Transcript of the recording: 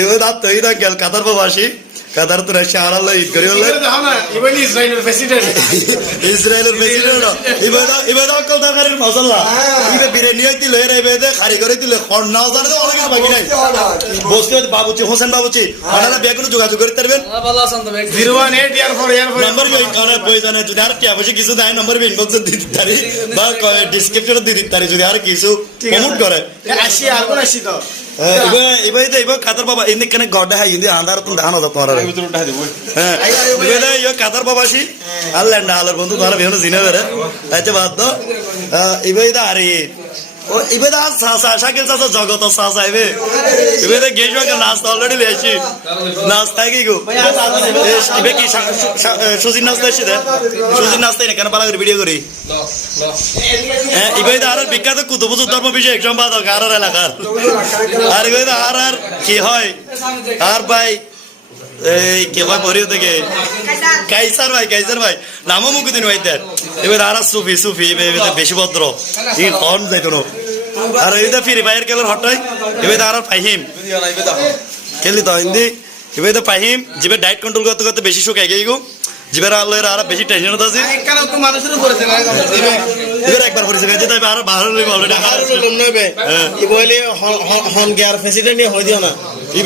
এবার দাঁত তৈরি না গেল কাতার প্রবাসী কাতার তো রাশিয়া হারালো ঈদ করে হলে ইসরায়েলের প্রেসিডেন্ট ইসরায়েলের প্রেসিডেন্ট এবার অকল তরকারির মশলা এবার বিরিয়ানি দিল এর এবার খারি করে দিল না জানে অনেক কিছু বাকি নাই বসতে বাবুচি হোসেন বাবুচি আপনারা বেগুলো যোগাযোগ করতে পারবেন 018 ইয়ার ফর নম্বর কারণে প্রয়োজনে যদি আর কি অবশ্যই কিছু দেয় নম্বর ইনবক্সে দিয়ে দিতে পারি বা ডিসক্রিপশনে দিয়ে দিতে পারি যদি আর কিছু প্রমোট করে আসি আর কোন আসি তো এবার কাতার বাবা এনে কেন গড্ডা হাই ইন্দি আন্দার তুমি ধান হতো তোমার হ্যাঁ এবার কাতার বাবাসি আল্লাহ না আল্লাহর বন্ধু তোমার বেহনো জিনে বেরে আচ্ছা বাদ তো এবার আরে ও এবার শাকিল চাচা জগত চাচা এবার গেছো নাস্তা অলরেডি লেছি নাস্তা কি গো এবার কি সুজির নাস্তা এসে দেয় সুজির নাস্তা এনে কেন পালা করে ভিডিও করি হ্যাঁ এবার আর বিখ্যাত কুতুবুজ ধর্ম বিষয়ক সম্পাদক আর এলাকার আর এবার আর কি হয় আর ভাই এই কে ভাই পরিও থেকে কাইসার ভাই নামও মুখ দিন ভাই দেন এবার আর সুফি বেশি ভদ্র ই কম যাইতো না আর এবার ফিরি ভাইয়ের কেলার হটাই এবার আর ফাহিম খেলি তো হিন্দি এবার তো ফাহিম জিবে ডায়েট কন্ট্রোল করতে করতে বেশি সুখ এগিয়ে গো জিবের আল্লাহর আর বেশি টেনশন আছে এবার একবার পরিচয় গেছে তাই আর বাহার অলরেডি হন কে আর প্রেসিডেন্ট হয়ে দিও না